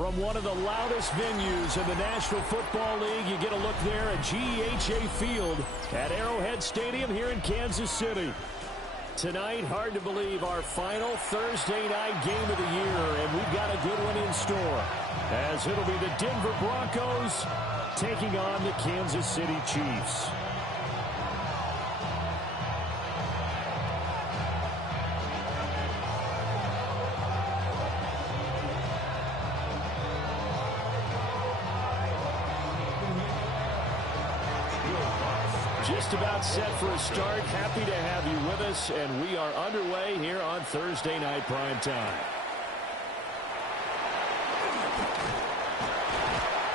From one of the loudest venues in the National Football League, you get a look there at GEHA Field at Arrowhead Stadium here in Kansas City. Tonight, hard to believe, our final Thursday night game of the year, and we've got a good one in store, as it'll be the Denver Broncos taking on the Kansas City Chiefs. Just about set for a start. Happy to have you with us, and we are underway here on Thursday Night Prime Time.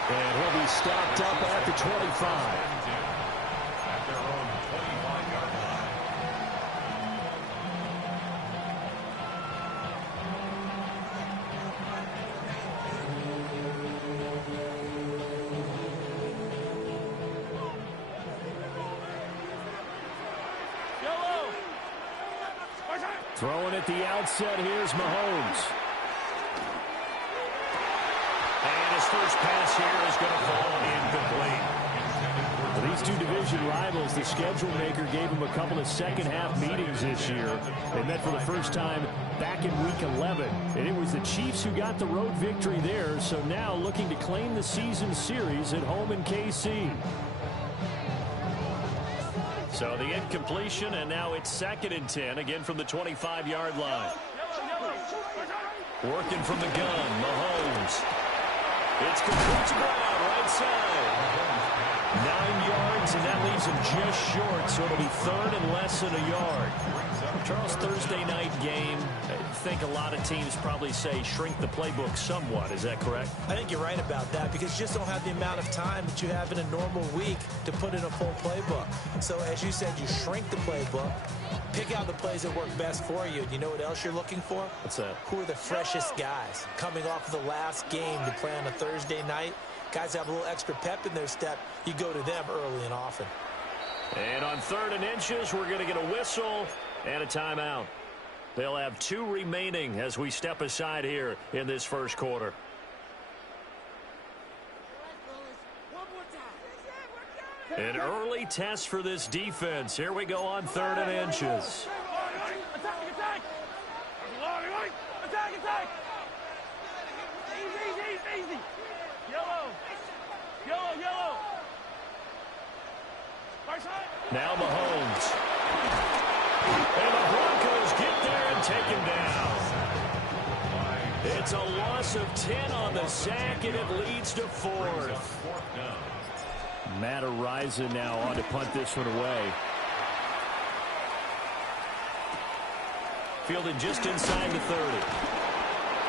And he'll be stopped up at the 25. At their own 25-yard line. Throwing at the outset, here's Mahomes. And his first pass here is going to fall incomplete. These two division rivals, the schedule maker gave them a couple of second-half meetings this year. They met for the first time back in Week 11, and it was the Chiefs who got the road victory there, so now looking to claim the season series at home in KC. So the incompletion, and now it's 2nd and 10, again from the 25-yard line. Working from the gun, Mahomes. It's complete to Brown, right side. 9 yards, and that leaves him just short, so it'll be 3rd and less than a yard. Charles, Thursday night game, I think a lot of teams probably say shrink the playbook somewhat. Is that correct? I think you're right about that, because you just don't have the amount of time that you have in a normal week to put in a full playbook. So as you said, you shrink the playbook, pick out the plays that work best for you. You know what else you're looking for? What's that? Who are the freshest guys coming off of the last game to play on a Thursday night? Guys have a little extra pep in their step. You go to them early and often. And on 3rd and inches, we're going to get a whistle and a timeout. They'll have 2 remaining as we step aside here in this first quarter. An early test for this defense. Here we go on 3rd and inches. Easy. Yellow. Now Mahomes. And the Broncos get there and take him down. It's a loss of 10 on the sack, and it leads to 4th. Matt Araiza now on to punt this one away. Fielded just inside the 30.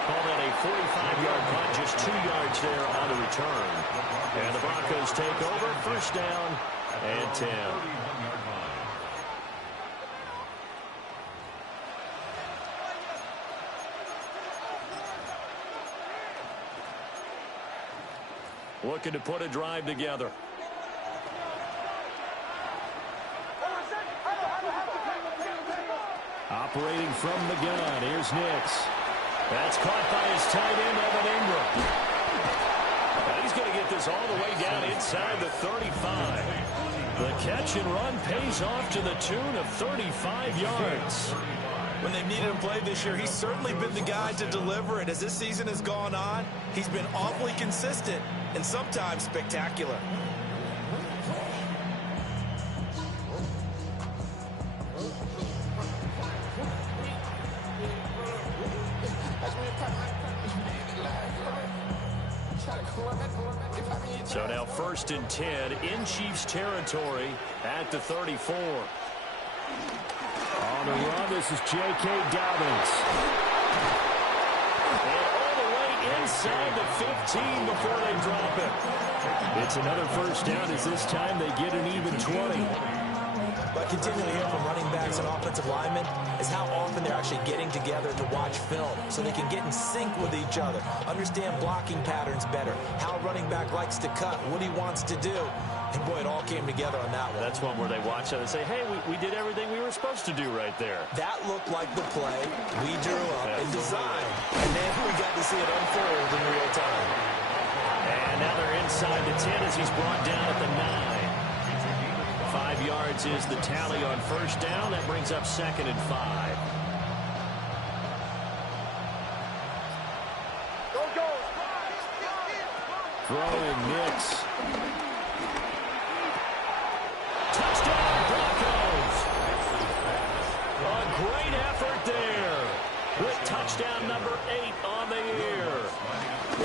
Call that a 45-yard punt, just 2 yards there on the return. And the Broncos take over, 1st down and 10. Looking to put a drive together. Operating from the gun, here's Nix. That's caught by his tight end, Evan Ingram. And he's going to get this all the way down inside the 35. The catch and run pays off to the tune of 35 yards. When they've needed him play this year, he's certainly been the guy to deliver it. As this season has gone on, he's been awfully consistent and sometimes spectacular. So now 1st and 10 in Chiefs territory at the 34. On the run, this is J.K. Dobbins. And all the way inside the 15 before they drop it. It's another 1st down, as this time they get an even 20. But I continually hear from running backs and offensive linemen is how often they're actually getting together to watch film so they can get in sync with each other, understand blocking patterns better, how a running back likes to cut, what he wants to do. And, boy, it all came together on that one. That's one where they watch it and say, hey, we did everything we were supposed to do right there. That looked like the play we drew up and designed. And then we got to see it unfold in real time. And now they're inside the 10 as he's brought down at the 9. 5 yards is the tally on first down. That brings up 2nd and 5. Throwing Nix. Touchdown Broncos. A great effort there. With touchdown number 8 on the year.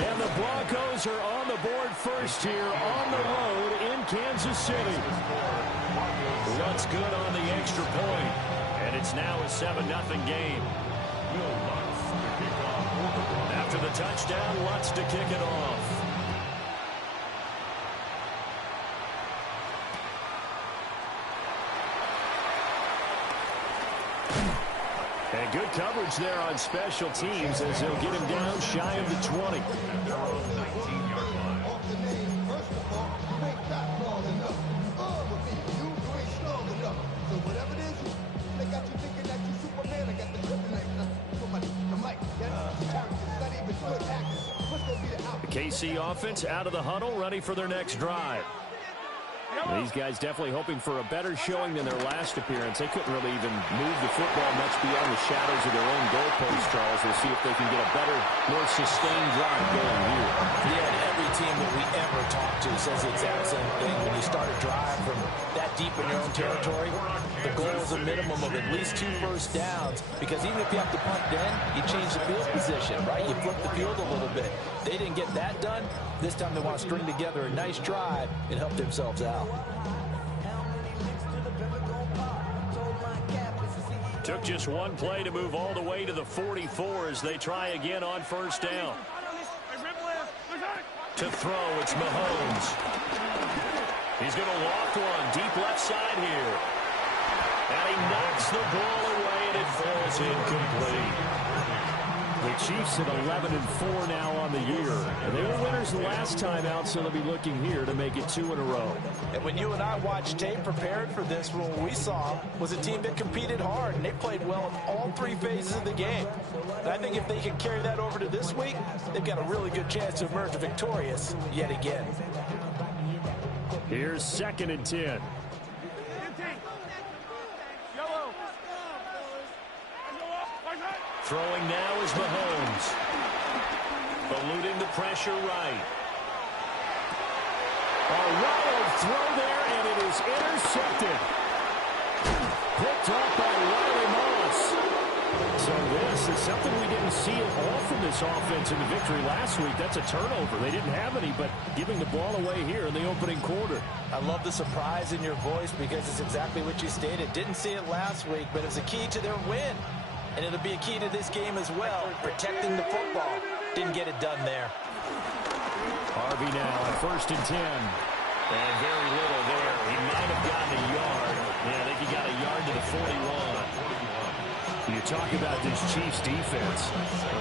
And the Broncos are on the board first here on the road in Kansas City. Lutz good on the extra point. And it's now a 7-0 game. After the touchdown, Lutz to kick it off. And good coverage there on special teams as they'll get him down shy of the 20. The KC offense out of the huddle, ready for their next drive. These guys definitely hoping for a better showing than their last appearance. They couldn't really even move the football much beyond the shadows of their own goalpost, Charles. We'll see if they can get a better, more sustained drive going here. Yeah, and every team that we ever talk to says the exact same thing. When you start a drive from that deep in your own territory, the goal is a minimum of at least 2 first downs, because even if you have to punt then, you change the field position, right? You flip the field a little bit. They didn't get that done. This time they want to string together a nice drive and help themselves out. Took just one play to move all the way to the 44 as they try again on first down. To throw, it's Mahomes. He's going to loft one deep left side here. And he knocks the ball away, and it falls incomplete. The Chiefs at 11-4 now on the year. And they were winners the last time out, so they'll be looking here to make it 2 in a row. And when you and I watched tape prepared for this, what we saw was a team that competed hard, and they played well in all 3 phases of the game. And I think if they can carry that over to this week, they've got a really good chance to emerge victorious yet again. Here's 2nd and 10. Throwing now is Mahomes. Eluding the pressure right. A wild throw there, and it is intercepted. Picked up by Riley Moss. So this is something we didn't see at all from this offense in the victory last week. That's a turnover. They didn't have any, but giving the ball away here in the opening quarter. I love the surprise in your voice because it's exactly what you stated. Didn't see it last week, but it's a key to their win. And it'll be a key to this game as well, protecting the football. Didn't get it done there. Harvey now on 1st and 10. And very little there. He might have gotten a yard. Yeah, I think he got a yard to the 41. You talk about this Chiefs defense.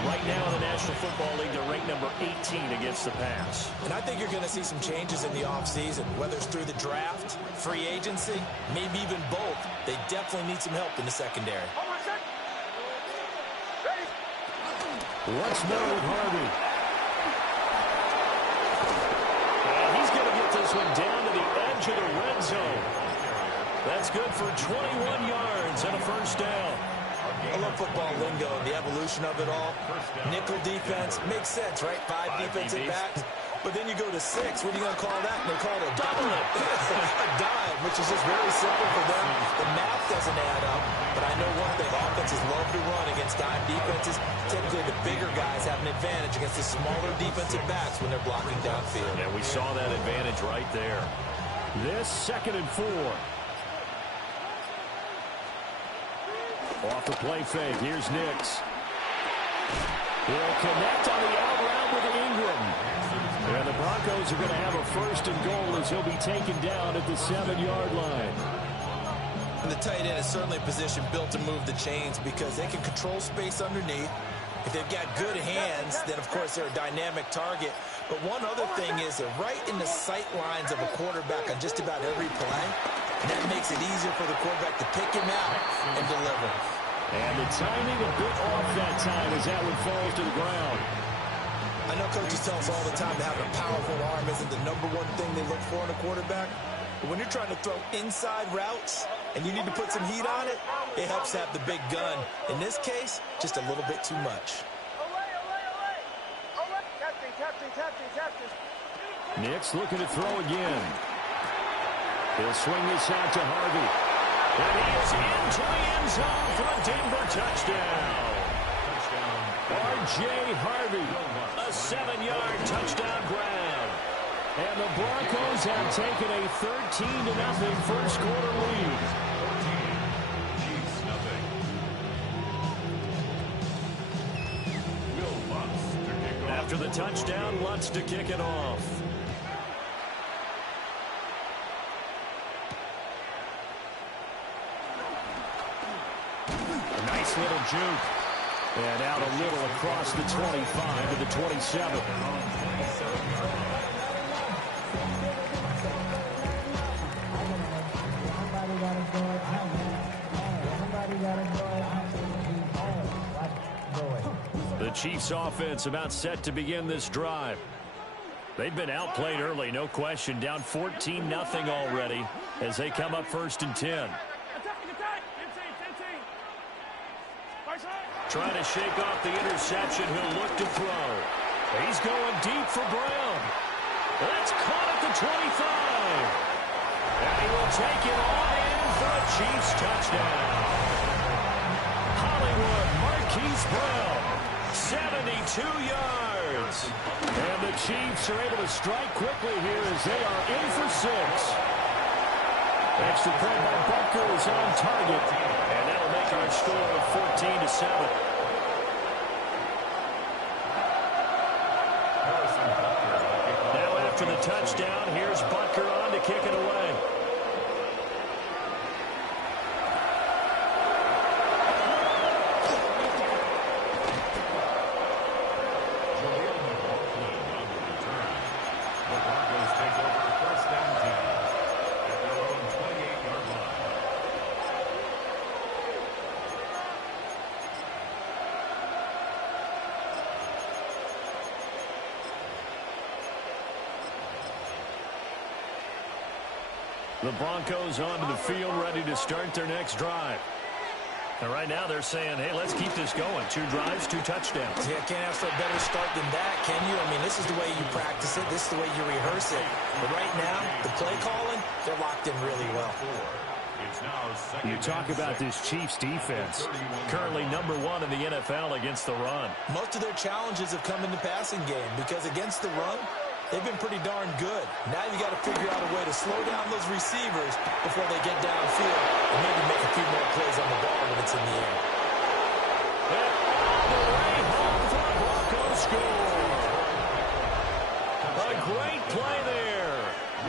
Right now in the National Football League, they're ranked number 18 against the pass. And I think you're going to see some changes in the offseason, whether it's through the draft, free agency, maybe even both. They definitely need some help in the secondary. Once more with Harvey. And he's going to get this one down to the edge of the red zone. That's good for 21 yards and a first down. I love football lingo and the evolution of it all. Nickel defense makes sense, right? 5 defensive backs. But then you go to 6. What are you going to call that? And they call it a dime. A dime, which is just very simple for them. The math doesn't add up. But I know one thing. Offenses love to run against dime defenses. Typically, the bigger guys have an advantage against the smaller defensive backs when they're blocking downfield. Yeah, we saw that advantage right there. This 2nd and 4. Off the play fake. Here's Nix. He'll connect on the out route with Ingram. And the Broncos are going to have a 1st and goal as he'll be taken down at the 7-yard line. the tight end is certainly a position built to move the chains because they can control space underneath. If they've got good hands, then, of course, they're a dynamic target. But one other thing is they're right in the sight lines of a quarterback on just about every play. And that makes it easier for the quarterback to pick him out and deliver. And the timing a bit off that time as that one falls to the ground. I know coaches tell us all the time that having a powerful arm isn't the #1 thing they look for in a quarterback. But when you're trying to throw inside routes and you need to put some heat on it, it helps have the big gun. In this case, just a little bit too much. Nix looking to throw again. He'll swing this out to Harvey. And he is into the end zone for a Denver touchdown. R.J. Harvey, a 7-yard touchdown grab. And the Broncos have taken a 13-0 first quarter lead. After the touchdown, Lutz to kick it off. A nice little juke. And out a little across the 25 to the 27. The Chiefs offense about set to begin this drive. They've been outplayed early, no question. Down 14-0 already as they come up 1st and 10. Trying to shake off the interception. He'll look to throw. He's going deep for Brown. That's caught at the 25. And he will take it all in for a Chiefs touchdown. Hollywood Marquise Brown, 72 yards. And the Chiefs are able to strike quickly here as they are in for 6. Extra point by Butker is on target. And that'll make our score 14-7. Now after the touchdown, here's Butker on to kick it away. The Broncos onto the field, ready to start their next drive. And right now they're saying, hey, let's keep this going. 2 drives, 2 touchdowns. Yeah, can't ask for a better start than that, can you? I mean, this is the way you practice it. This is the way you rehearse it. But right now, the play calling, they're locked in really well. You talk about this Chiefs defense, currently #1 in the NFL against the run. Most of their challenges have come in the passing game because against the run, they've been pretty darn good. Now you got to figure out a way to slow down those receivers before they get downfield and maybe make a few more plays on the ball when it's in the air. And all the way home for a Broncos score. A great play there.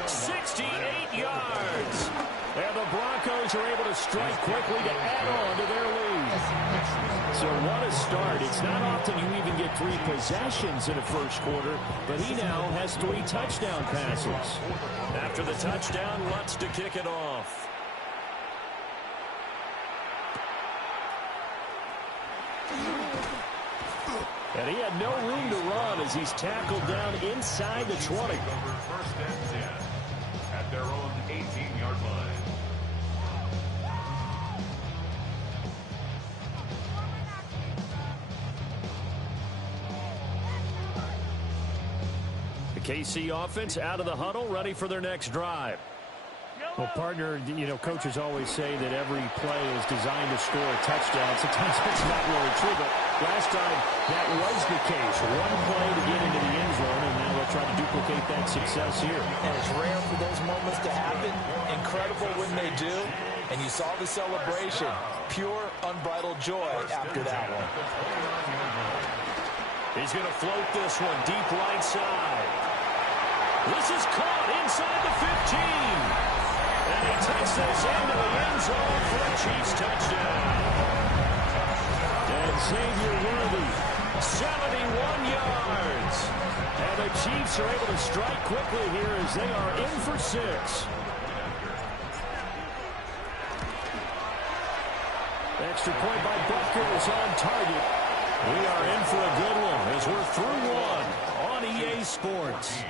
68 yards. And the Broncos are able to strike quickly to add on to their lead. So what a start. It's not often you even get 3 possessions in a first quarter, but he now has 3 touchdown passes. After the touchdown, Lutz to kick it off. And he had no room to run as he's tackled down inside the 20. First and 10 at their own 18-yard line. KC offense out of the huddle, ready for their next drive. Well, partner, you know, coaches always say that every play is designed to score a touchdown. Sometimes that's not really true, but last time that was the case. One play to get into the end zone, and now they'll try to duplicate that success here. And it's rare for those moments to happen. Incredible when they do. And you saw the celebration. Pure, unbridled joy after that one. He's going to float this one deep right side. This is caught inside the 15. And he takes this into the end zone for a Chiefs touchdown. And Xavier Worthy, 71 yards. And the Chiefs are able to strike quickly here as they are in for 6. Extra point by Butker is on target. We are in for a good one as we're through one on EA Sports.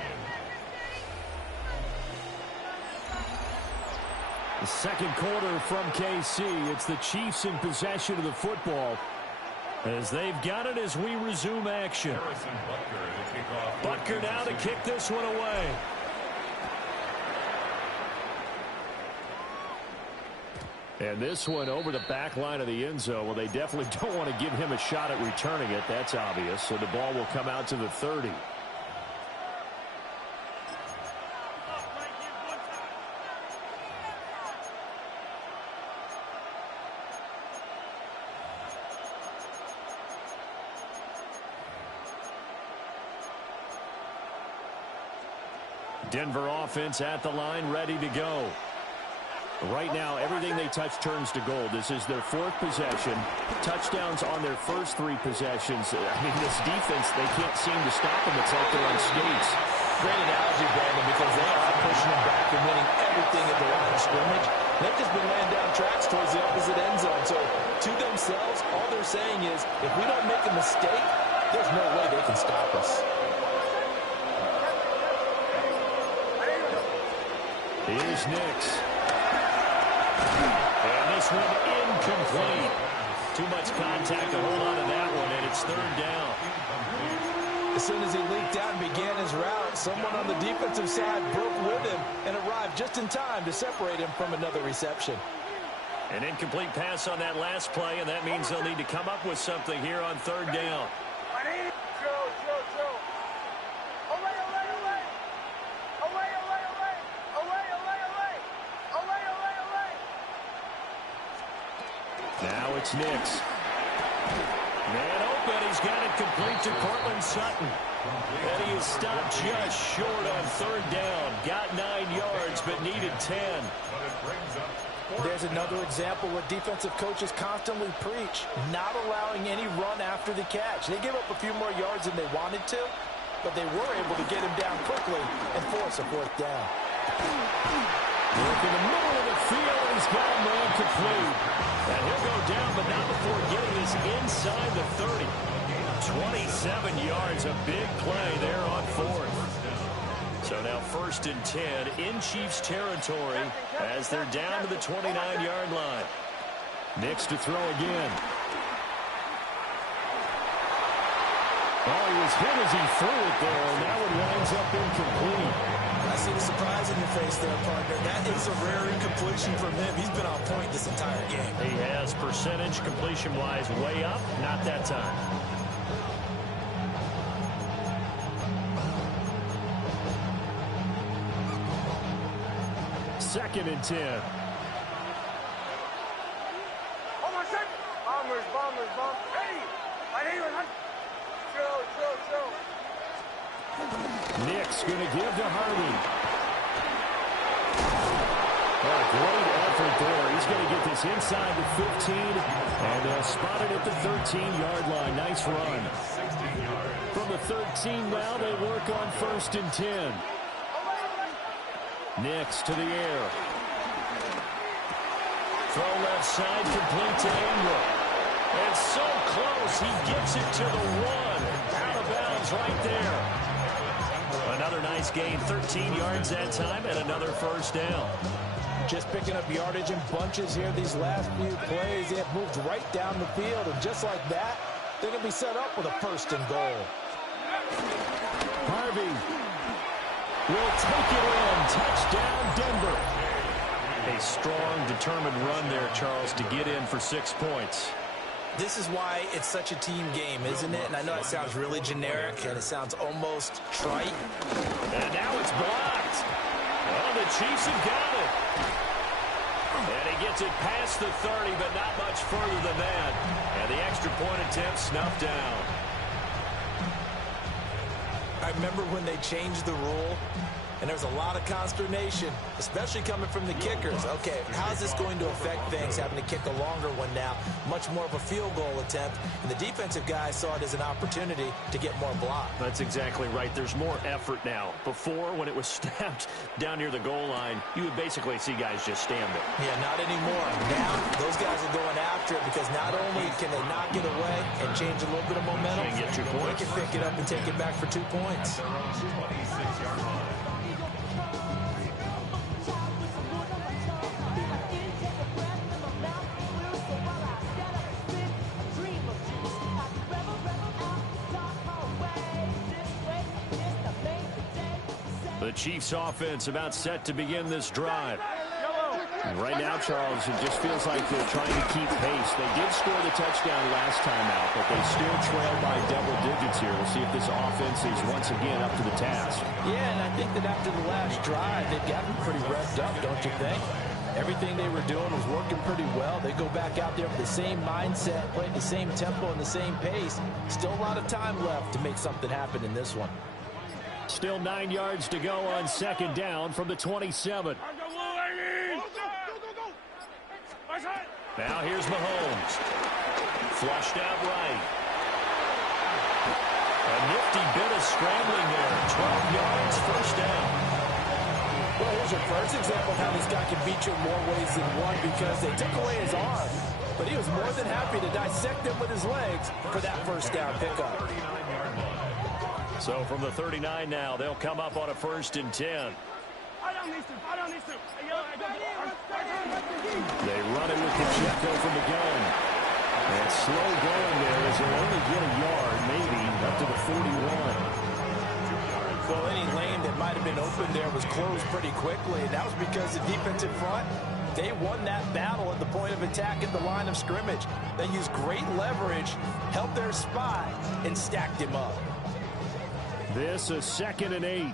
The second quarter from KC. It's the Chiefs in possession of the football as they've got it as we resume action. Butker now to kick this one away. And this one over the back line of the end zone. Well, they definitely don't want to give him a shot at returning it. That's obvious. So the ball will come out to the 30. Denver offense at the line, ready to go. Right now, everything they touch turns to gold. This is their 4th possession. Touchdowns on their first 3 possessions. I mean, this defense, they can't seem to stop them. It's like they're on skates. Great analogy, Brandon, because they are pushing them back and winning everything at the line of scrimmage. They've just been laying down tracks towards the opposite end zone. So, to themselves, all they're saying is, if we don't make a mistake, there's no way they can stop us. Here's Nix. And this one incomplete. Too much contact to hold on to that one, and it's 3rd down. As soon as he leaked out and began his route, someone on the defensive side broke with him and arrived just in time to separate him from another reception. An incomplete pass on that last play, and that means they'll need to come up with something here on 3rd down. Now it's Nix. Man open. He's got it complete to Cortland Sutton. And he is stopped just short on 3rd down. Got 9 yards, but needed 10. There's another example where defensive coaches constantly preach, not allowing any run after the catch. They gave up a few more yards than they wanted to, but they were able to get him down quickly and force a 4th down. Look in the middle of the field. He's got a man complete. And he'll go down, but not before getting this inside the 30. 27 yards, a big play there on 4th. So now 1st and 10 in Chiefs territory as they're down to the 29-yard line. Nix to throw again. Oh, he was hit as he threw it there, and that one winds up incomplete. I see the surprise in your face there, partner. That is a rare incompletion from him. He's been on point this entire game. He has percentage completion-wise way up. Not that time. Second and 10. Bombers. Hey! Chill. Nix going to give to Harvey. Oh, great effort there. He's going to get this inside the 15, and they'll spot it at the 13-yard line. Nice run. From the 13 now, they work on 1st and 10. Nix to the air. Throw left side, complete to Ingram. And so close, he gets it to the 1. Out of bounds right there. Another nice gain, 13 yards that time, and another 1st down. Just picking up yardage in bunches here these last few plays. They have moved right down the field, and just like that, they're going to be set up with a 1st and goal. Harvey will take it in. Touchdown, Denver. A strong, determined run there, Charles, to get in for 6 points. This is why it's such a team game, isn't it? And I know it sounds really generic, and it sounds almost trite. And now it's blocked. Well, the Chiefs have got it. And he gets it past the 30, but not much further than that. And the extra point attempt snuffed down. I remember when they changed the rule, and there's a lot of consternation, especially coming from the kickers. Okay, how's this going to affect things, having to kick a longer one now, much more of a field goal attempt, and the defensive guys saw it as an opportunity to get more block. That's exactly right. There's more effort now. Before, when it was snapped down near the goal line, you would basically see guys just stand there. Yeah, not anymore. Now, those guys are going after it because not only can they knock it away and change a little bit of momentum, and get 2 points. they can pick it up and take it back for 2 points. The Chiefs offense about set to begin this drive. Right now, Charles, it just feels like they're trying to keep pace. They did score the touchdown last time out, but they still trail by double digits here. We'll see if this offense is once again up to the task. Yeah, and I think that after the last drive, they've gotten pretty revved up, don't you think? Everything they were doing was working pretty well. They go back out there with the same mindset, playing the same tempo and the same pace. Still a lot of time left to make something happen in this one. Still 9 yards to go on second down from the 27. Now here's Mahomes. Flushed out right. A nifty bit of scrambling there. 12 yards, first down. Well, here's your first example of how this guy can beat you in more ways than one because they took away his arm. But he was more than happy to dissect him with his legs for that first down pickup. So from the 39 now, they'll come up on a 1st and 10. They run it with Pacheco from the gun. And slow going there as they'll only get a yard, maybe up to the 41. Well, any lane that might have been open there was closed pretty quickly, and that was because the defensive front, they won that battle at the point of attack at the line of scrimmage. They used great leverage, held their spot, and stacked him up. This is 2nd and 8.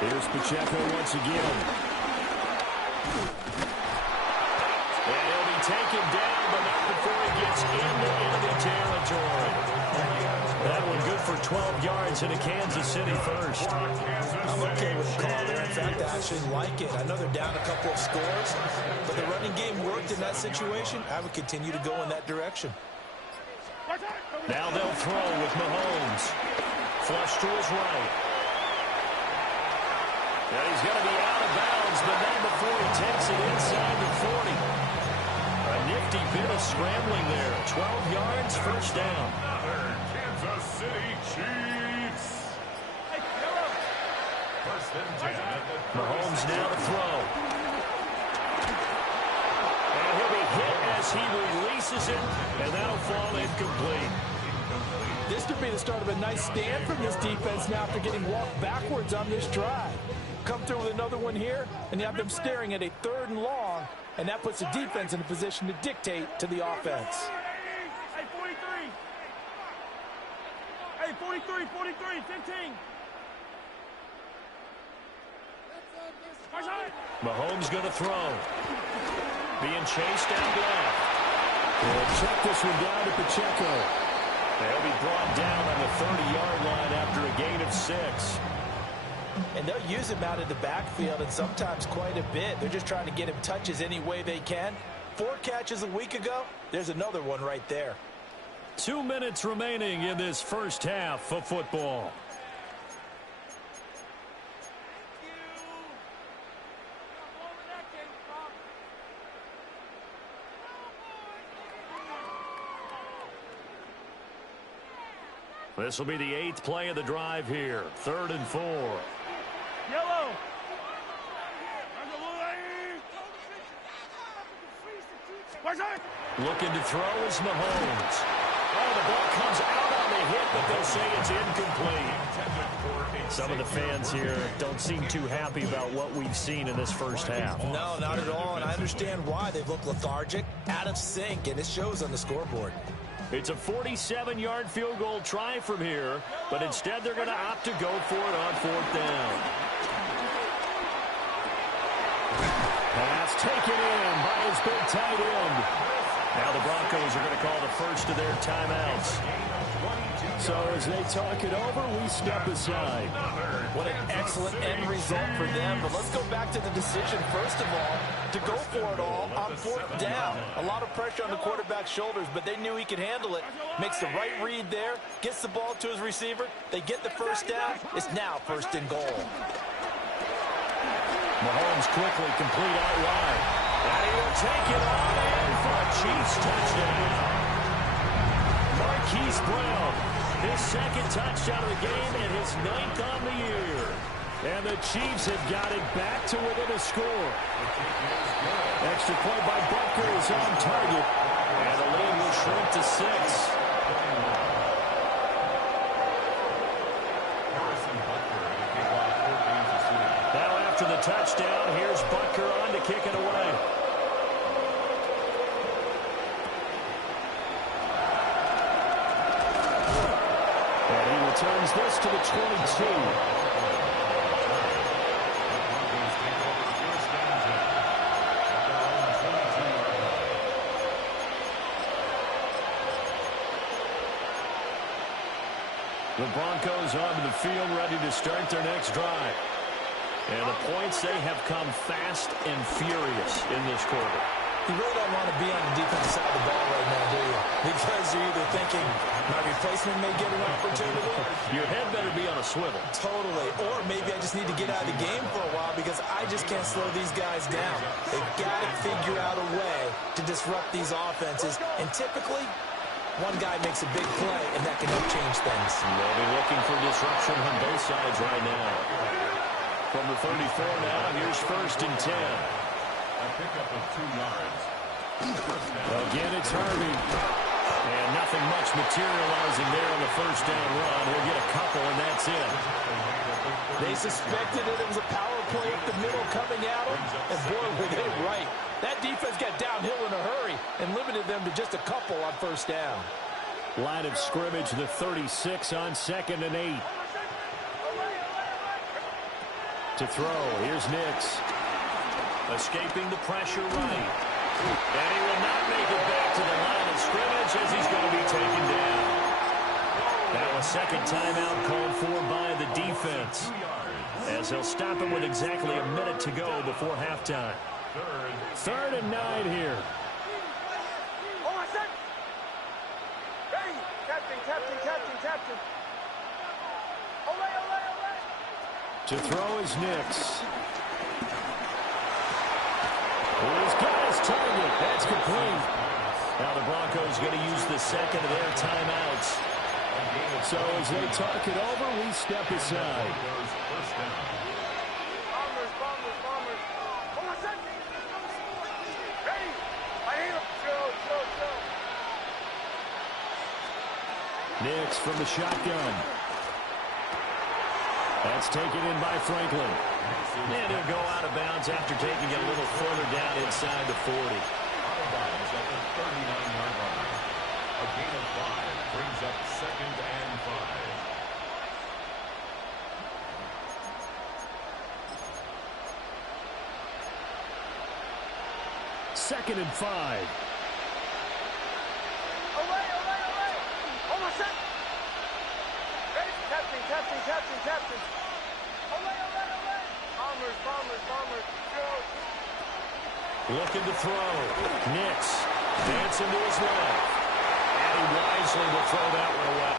Here's Pacheco once again. And he'll be taken down, but not before he gets into enemy territory. That one good for 12 yards and a Kansas City first. I'm okay with the call there. In fact, I actually like it. I know they're down a couple of scores, but the running game worked in that situation. I would continue to go in that direction. Now they'll throw with Mahomes. Flush to his right. And he's going to be out of bounds, but not before he takes it inside the 40. A nifty bit of scrambling there. 12 yards, first down. Kansas City Chiefs. First and 10 at the Mahomes now to throw. And he'll be hit as he releases it, and that'll fall incomplete. This could be the start of a nice stand from this defense now after getting walked backwards on this drive. Come through with another one here, and you have them staring at a 3rd and long, and that puts the defense in a position to dictate to the offense. Hey, 43. Hey, 43, 15. Mahomes going to throw. Being chased out left. They'll check this one down to Pacheco. They'll be brought down on the 30-yard line after a gain of 6. And they'll use him out of the backfield, and sometimes quite a bit. They're just trying to get him touches any way they can. 4 catches a week ago. There's another one right there. 2 minutes remaining in this first half of football. This will be the 8th play of the drive here. 3rd and 4. Yellow. Looking to throw is Mahomes. Oh, the ball comes out on the hit, but they'll say it's incomplete. Some of the fans here don't seem too happy about what we've seen in this first half. No, not at all, and I understand why. They've looked lethargic, out of sync, and it shows on the scoreboard. It's a 47-yard field goal try from here, but instead they're going to opt to go for it on 4th down. Pass taken in by his big tight end. Now the Broncos are going to call the first of their timeouts. So as they talk it over, we step aside. What an excellent end result for them. But let's go back to the decision, first of all, to go for it all on 4th down. A lot of pressure on the quarterback's shoulders, but they knew he could handle it. Makes the right read there, gets the ball to his receiver. They get the first down. It's now 1st and goal. Mahomes quickly complete out wide. And he will take it on in for a Chiefs touchdown. Marquise Brown, his 2nd touchdown of the game and his 9th on the year. And the Chiefs have got it back to within a score. Extra point by Butker is on target. And the lead will shrink to 6. Now after the touchdown, here's Butker on to kick it away. And he returns this to the 22. The Broncos onto the field, ready to start their next drive. And the points, they have come fast and furious in this quarter. You really don't want to be on the defensive side of the ball right now, do you? Because you're either thinking, my replacement may get an opportunity. Your head better be on a swivel. Totally. Or maybe I just need to get out of the game for a while because I just can't slow these guys down. They've got to figure out a way to disrupt these offenses. And typically, one guy makes a big play, and that can help change things. They'll be looking for disruption on both sides right now. From the 34 now, here's 1st and 10. A pickup of 2 yards. Again, it's Harvey. And nothing much materializing there on the 1st down run. He'll get a couple, and that's it. They suspected it was a power play up the middle coming at them, and boy, were they right. That defense got downhill in a hurry and limited them to just a couple on 1st down. Line of scrimmage, the 36 on 2nd and 8. To throw, here's Nix. Escaping the pressure right. And he will not make it back to the line of scrimmage as he's going to be taken down. Now a 2nd timeout called for by the defense, as he'll stop him with exactly a minute to go before halftime. 3rd and 9 here. Ready. Captain. Ole. To throw is Nix. He's got his target. That's complete. Now the Broncos going to use the 2nd of their timeouts. So as they talk it over, we step aside. Bombers. Ready. I hit him. Go. Nix from the shotgun. That's taken in by Franklin. And he'll go out of bounds after taking it a little further down inside the 40. Out of bounds at the 39-yard line. A gain of 5 brings up 2nd and 5. 2nd and 5. Ole. Hold on, set. Ready. Captain. Ole. Bombers. Go. Looking to throw. Nix dancing to his left. And he wisely will throw that one away.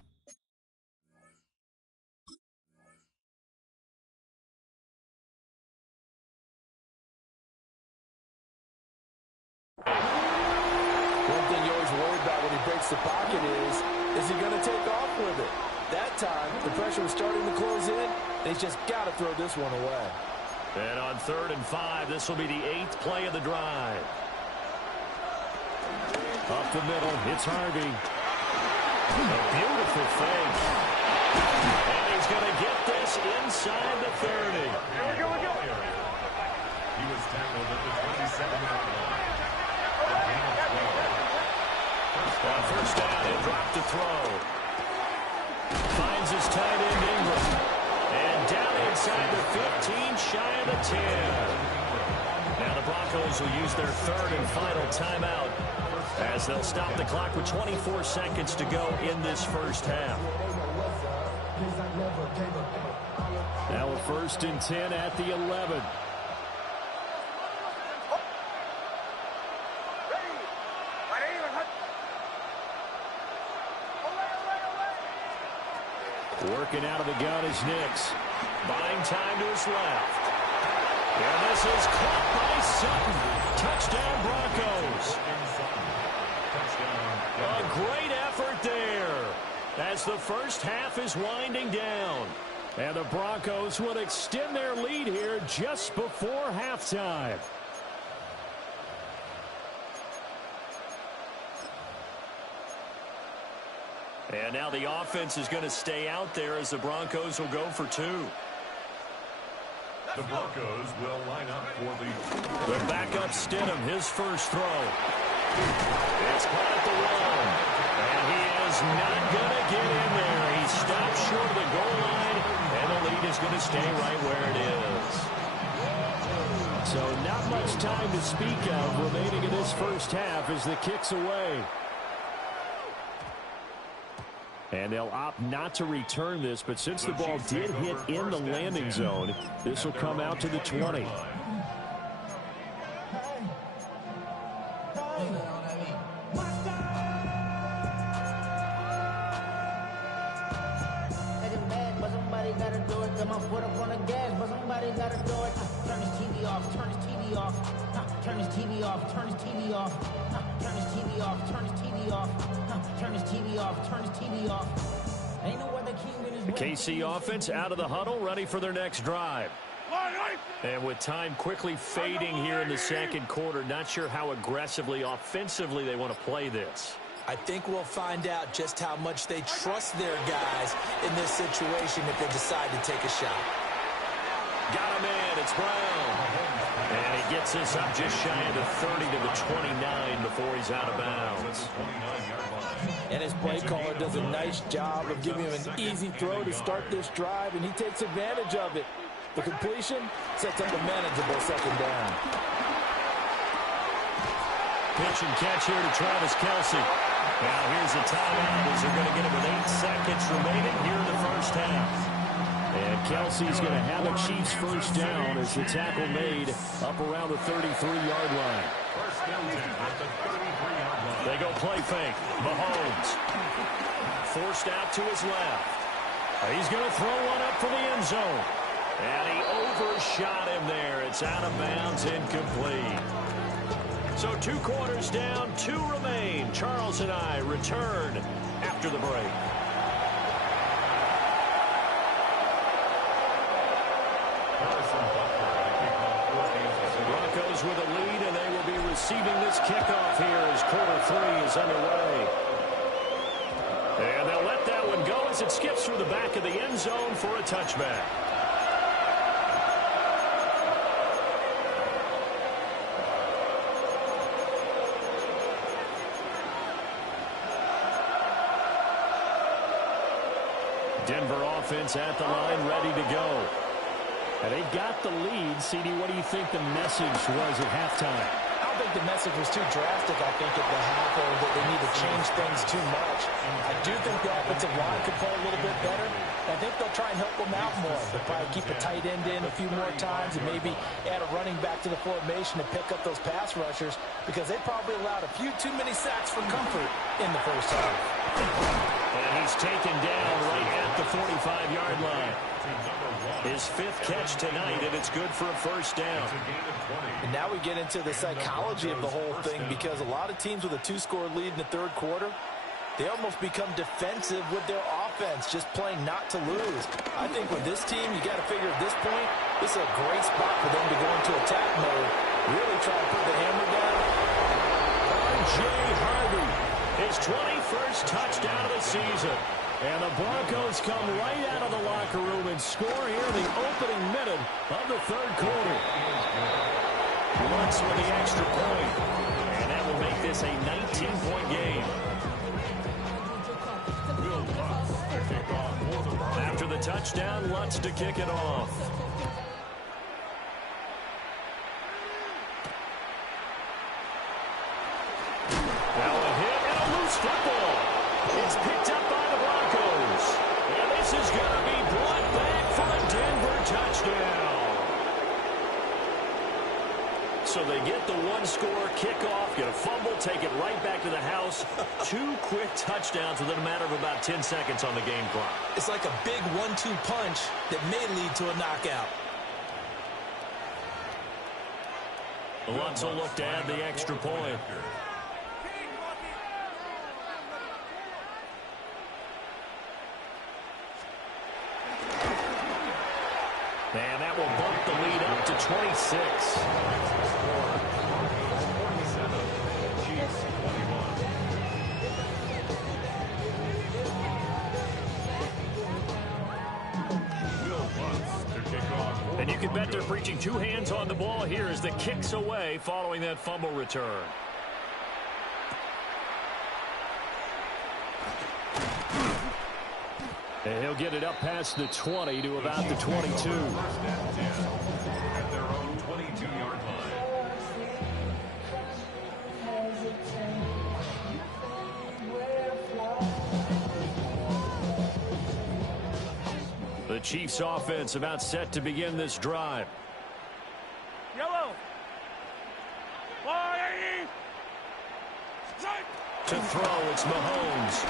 One thing you always worry about when he breaks the pocket is he going to take off with it? That time, the pressure was starting to close in, and he's just got to throw this one away. And on 3rd and 5, this will be the 8th play of the drive. Up the middle, it's Harvey. A beautiful fake. And he's going to get this inside the 30. Here we go. He was tackled at the 27-yard line. On 1st down, he'll drop to throw. Finds his tight end Ingram. And down inside the 15, shy of the 10. Now the Broncos will use their 3rd and final timeout As they'll stop the clock with 24 seconds to go in this first half. Now a 1st and 10 at the 11. Working out of the gun is Nix. Buying time to his left. And this is caught by Sutton. Touchdown Broncos. A great effort there as the first half is winding down. And the Broncos will extend their lead here just before halftime. And now the offense is going to stay out there as the Broncos will go for 2. The Broncos will line up for the backup Stidham, his first throw. It's caught at the 1. And he is not going to get in there. He stops short of the goal line, and the lead is going to stay right where it is. So not much time to speak of remaining in this first half as the kick's away. And they'll opt not to return this, but since the ball did hit in the landing zone, this will come out to the 20. Turn his TV off, turn his TV off, turn his TV off, turn his TV off, turn his TV off, turn his TV off. Ain't no other king in his The KC offense out of the huddle, ready for their next drive. And with time quickly fading here in the second quarter, not sure how aggressively, offensively they want to play this. I think we'll find out just how much they trust their guys in this situation if they decide to take a shot. Got him in. It's Brown. And he gets this up just shy of the 30 to the 29 before he's out of bounds. And his play caller does a nice job of giving him an easy throw to start this drive, and he takes advantage of it. The completion sets up a manageable second down. Pitch and catch here to Travis Kelce. Now here's a timeout as they're going to get it with 8 seconds remaining here in the first half. And Kelce's going to have a Chiefs first down as the tackle made up around the 33-yard line. They go play fake. Mahomes forced out to his left. He's going to throw one up for the end zone. And he overshot him there. It's out of bounds, incomplete. So 2 quarters down, 2 remain. Charles and I return after the break. Broncos with a lead, and they will be receiving this kickoff here as quarter 3 is underway. And they'll let that one go as it skips through the back of the end zone for a touchback. Denver offense at the line, ready to go. And they've got the lead. CD, what do you think the message was at halftime? I don't think the message was too drastic, I think, at the half, or that they need to change things too much. I do think the offensive line could play a little bit better. I think they'll try and help them out more. They'll probably keep a tight end in a few more times and maybe add a running back to the formation to pick up those pass rushers, because they probably allowed a few too many sacks for comfort in the first half. And he's taken down right at the 45-yard line. His 5th catch tonight, and it's good for a first down. And now we get into the psychology of the whole thing, because a lot of teams with a 2-score lead in the third quarter, they almost become defensive with their offense, just playing not to lose. I think with this team, you got to figure at this point, this is a great spot for them to go into attack mode, really try to put the hammer down. R.J. Harvey, his 21st touchdown of the season. And the Broncos come right out of the locker room and score here in the opening minute of the third quarter. Lutz with the extra point. And that will make this a 19-point game. After the touchdown, Lutz to kick it off. Now football. It's picked up by the Broncos. And this is going to be brought back for a Denver touchdown. So they get the one-score kickoff, get a fumble, take it right back to the house. 2 quick touchdowns within a matter of about 10 seconds on the game clock. It's like a big 1-2 punch that may lead to a knockout. Lutz will look to add the extra point. And that will bump the lead up to 26. And you can bet they're preaching 2 hands on the ball here as the kick's away following that fumble return. And he'll get it up past the 20 to about the 22. At their own 22-yard line. The Chiefs offense about set to begin this drive. Yellow. To throw, it's Mahomes.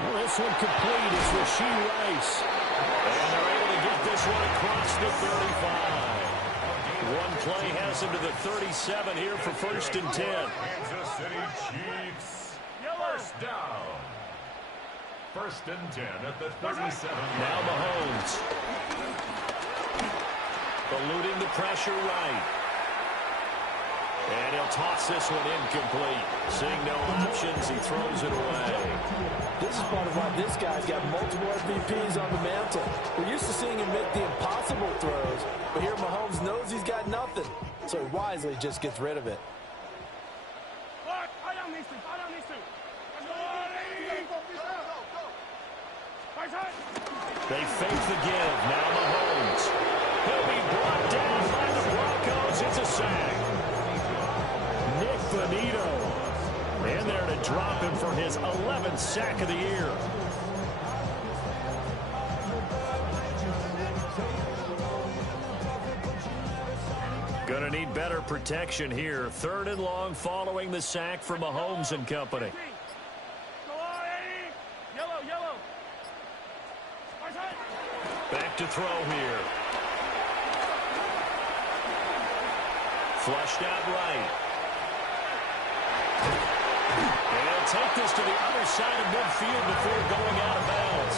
Well, this one complete is Rashee Rice. And they're able to get this one across the 35. One play has him to the 37 here for 1st and 10. Kansas City Chiefs. First down. 1st and 10 at the 37. Now Mahomes. Eluding the pressure right. And he'll toss this one incomplete. Seeing no options, he throws it away. This is part of why this guy's got multiple MVPs on the mantle. We're used to seeing him make the impossible throws, but here Mahomes knows he's got nothing, so he wisely just gets rid of it. They fake the give. Now Mahomes. He'll be brought down by the Broncos. It's a sack. Nick Bonito. And there to drop him for his 11th sack of the year. Gonna need better protection here. 3rd and long following the sack for Mahomes and company. Back to throw here. Flushed out right. And he'll take this to the other side of midfield before going out of bounds.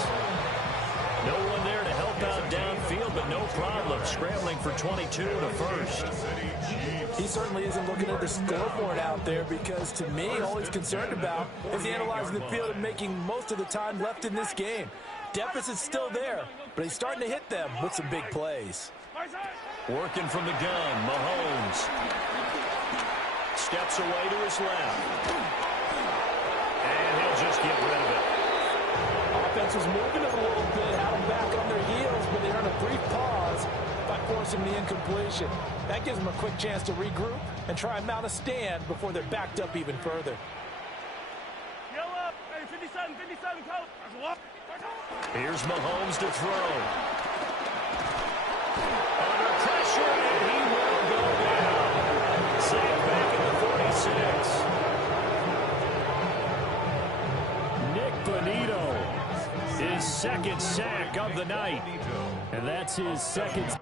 No one there to help out downfield, but no problem. Scrambling for 22 to 1st. He certainly isn't looking at the scoreboard out there because, to me, all he's concerned about is analyzing the field and making most of the time left in this game. Deficit's still there, but he's starting to hit them with some big plays. Working from the gun, Mahomes. Steps away to his left. And he'll just get rid of it. Offense was moving it a little bit, had them back on their heels, but they earned a brief pause by forcing the incompletion. That gives them a quick chance to regroup and try and mount a stand before they're backed up even further. Yellow. Hey, 57, coach. Here's Mahomes to throw. Under pressure, and he will go down. Sacked back at the 46. Nick Bonito, his 2nd sack of the night. And that's his 2nd.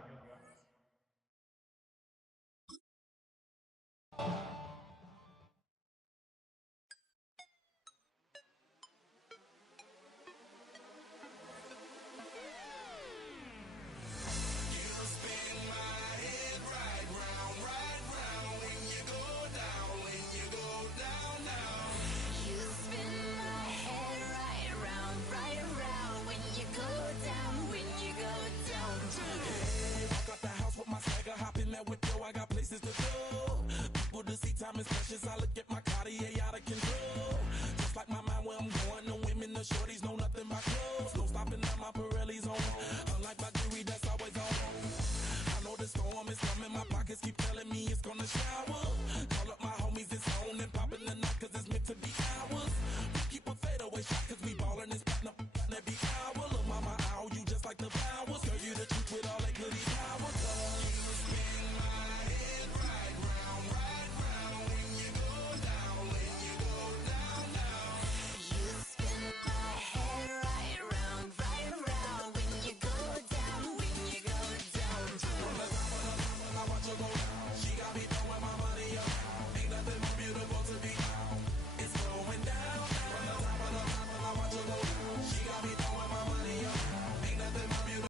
Keep telling me it's gonna shower.